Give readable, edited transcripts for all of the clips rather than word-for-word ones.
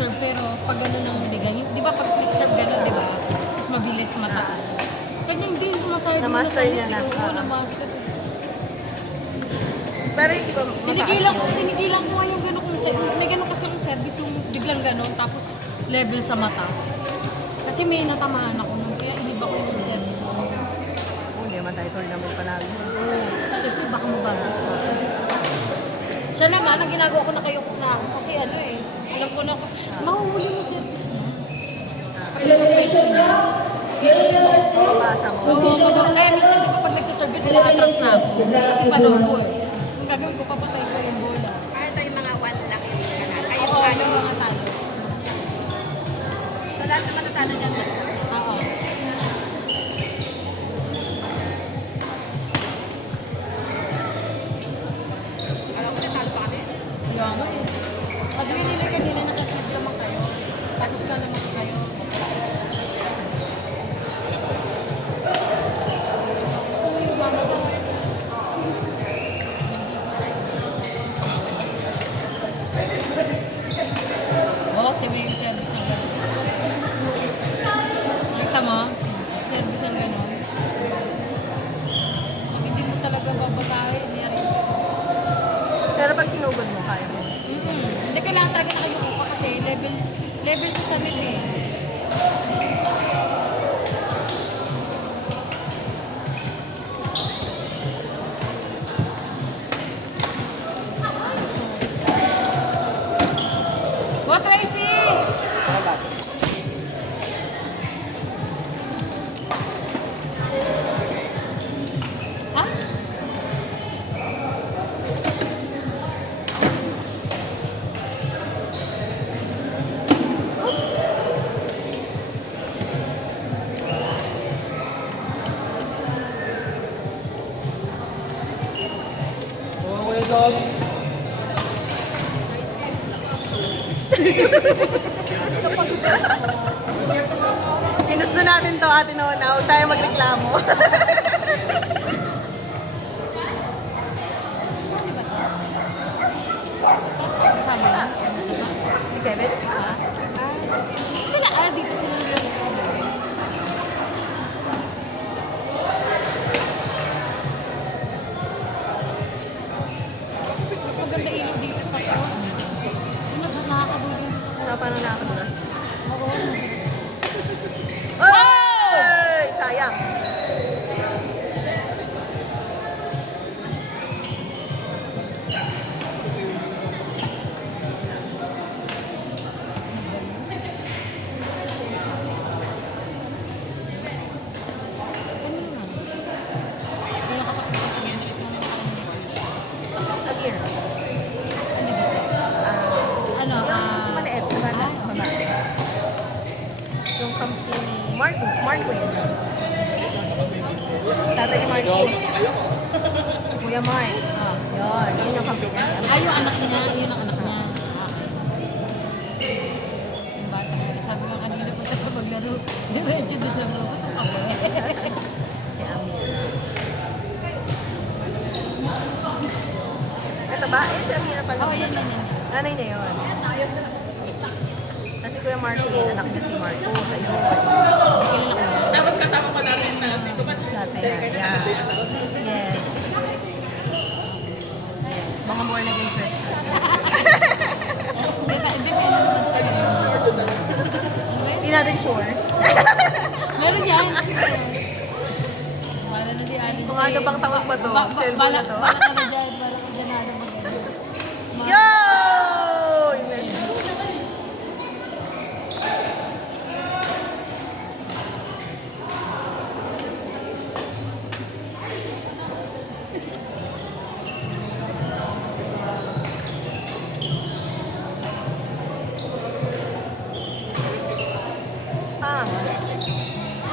serve, pero pag gano'n ang niligan, di ba pag quick serve gano'n, di ba? Mas mabilis mata. Kanya hindi masabi na Na-master niya na. Oo, na-master. Pero hindi ba Tinigilan ko nga yung gano'n kung may gano'n kasi yung service, yung biglang gano'n, tapos level sa mata. Kasi may natamaan ako nun, kaya iniba ko yung service ko. Hindi naman tayo tour naman panalo. Siyempre, baka mabago. Siya naman, ang ginagawa ko na kayo na ako, kasi ano eh, alam ko na ako, mahuhuli mo service niya. Pag sa question niya, Mabasa mo. kaya minsan di ba pag nagsaserve, nila-atras na ako. Kasi panood ko eh. Ang gagawin ko, papatay ko yung bola. Ito yung mga one lang yung kanal. Kayo Oo, talo. yung mga talo. So lahat na matatalo dyan. Oo. Alam ko natalo pa kami. Yan nga eh. Pag-uwi nila kanina, nakakit naman kayo. Tapos na naman kayo. Kasi yung mama ko, oh, tiba yung service ng gano'n. Nakita mo? Service ng gano'n. Pag hindi mo talaga babasahin, yan. Pero pag sinugod mo, kaya mo. Hindi kailangan talaga nakayuko ka kasi level sa summit eh. Go Tracy! Ha? Ginusto natin to, Ate Nona. Huwag tayo magreklamo. Kasama na? Si Kevin? Sila, dito sila naglalaro. Mas maganda ilaw dito sa ko. Nakakadulo dito sa ko. Paano nakakadulas? Oo. Oy! Sayang. Ano naman? Kaya kapag yan, isang Agir. ano dito? Ano? Yung maliit. Baba. Yung company ni Markwin. Tatay ni Markwin. Kuya Mark. Yun. Yun yung company niya. Yung anak niya. Yun ang anak niya. Yung bata. Sabi nga kanina punta sa paglaro. Diretso doon sa bro. Ako Si Amir. Ito ba? Si Amira pala. Oh, yan. Nanay niya yun. Kasi Kuya Markwin, anak niya si Marco. Ayun. Dapat kasama pa natin na dito pa. Dati na. Yeah. Yes. Mga more naging first. Hindi ba ano naman sila? Hindi natin sure. Meron yan. Wala na si Ali. Kung ano bang tawag ba to? Cellphone na to. Bala ka na dyan. Bala ka dyan na ano mag Yo! Ah.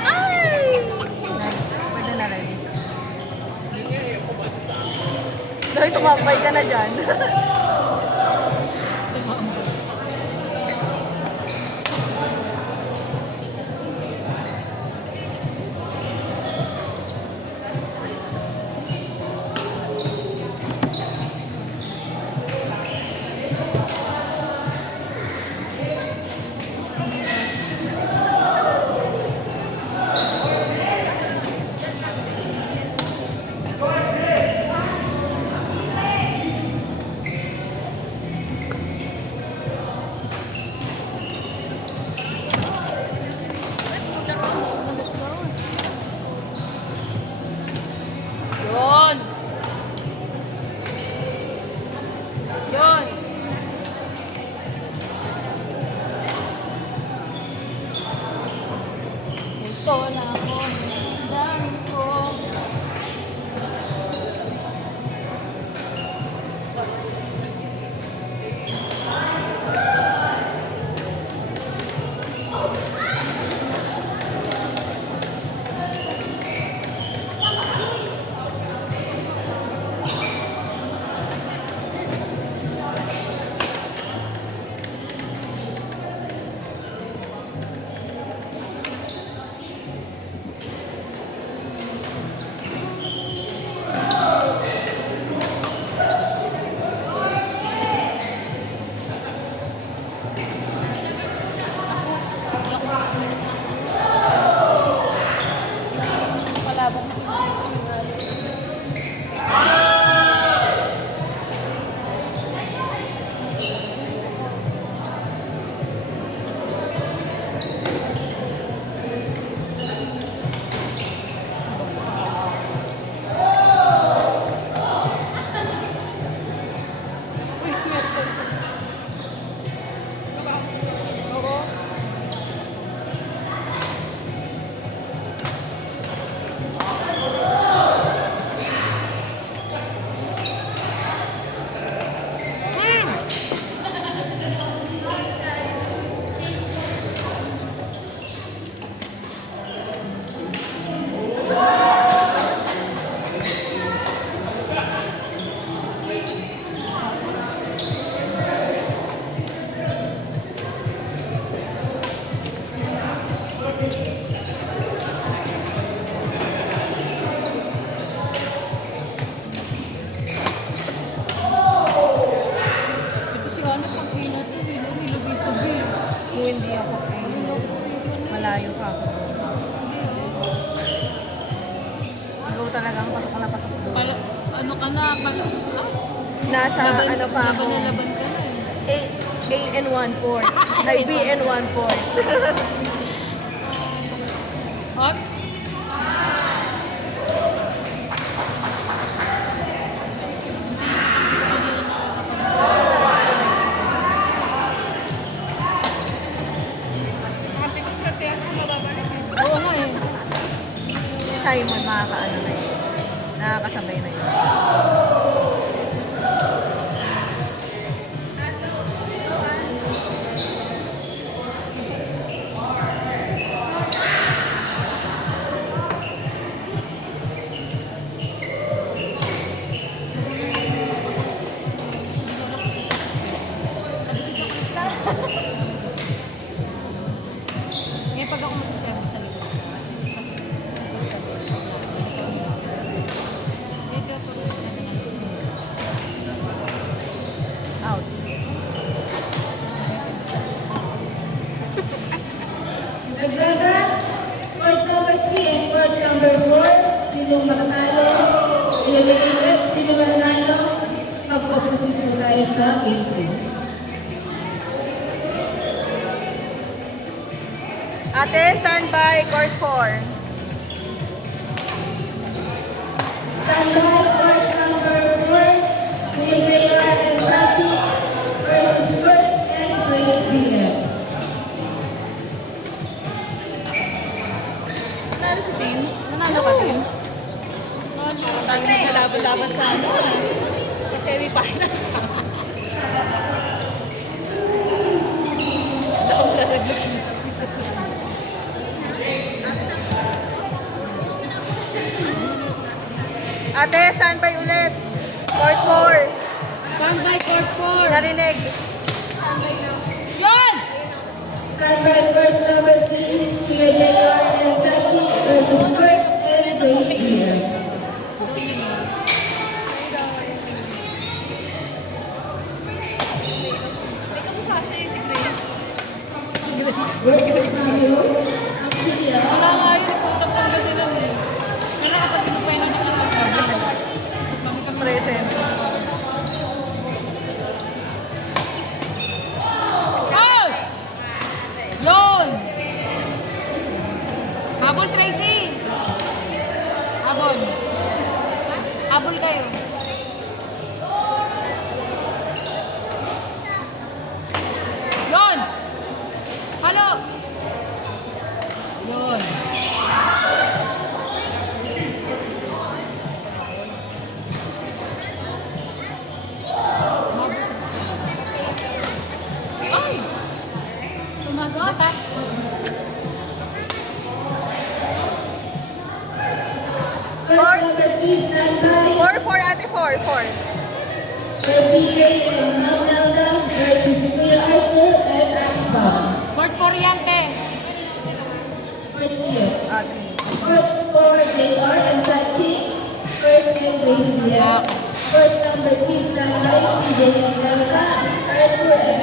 Ay! Nice. Pwede na rin. Dahil tumambay ka na dyan. ka na. Nasa ano pa ako. Laban na laban ka na eh. A and 1/4. Ay, B and 1/4. Hop. Oo nga eh. Simon, makakaano na yun. Nakakasabay na yun. Ngayon pag ako masasabi sa likod ko, mas good ka din. Ngayon ka po Out. Nagdada, court number 3 and court number 4. Sinong makatalo? Eliminated. Sino mananalo? Magpapusin po tayo sa game 2. Ate, standby. Court 4. Standby, court number 4. Mayor and Sachi versus Kurt and Grace DM. Nanalo si Tin. Nanalo ka, Tin. Parang tayo nagkalaban-laban sa ano. Kasi may final siya. Ate, standby ulit. Court 4. Standby court 4. Narinig. Yun! Standby, court number 3. Mayor and Sachi versus Kurt and Grace DM. May kamukha siya eh, si Grace. Versus tayo. Wala nga yun. Puntang Pangasinan eh. Pero kapatid mo pa yun ang nakakagawa. Kami Present. Out! Yun! Habol, Tracy! Habol. Habol kayo. Yun! Halo! Yun. Ay! Tumagot. Matas. Court number 3, standby. 4, ate, 4. For PK and Melda versus Kuya Arthur and Akbar. Fort Coriante. Court 3. Ate. Court 4, JR and Sachi. Court and Grace DM. Court number 3, standby. CJ and Melda, Arthur and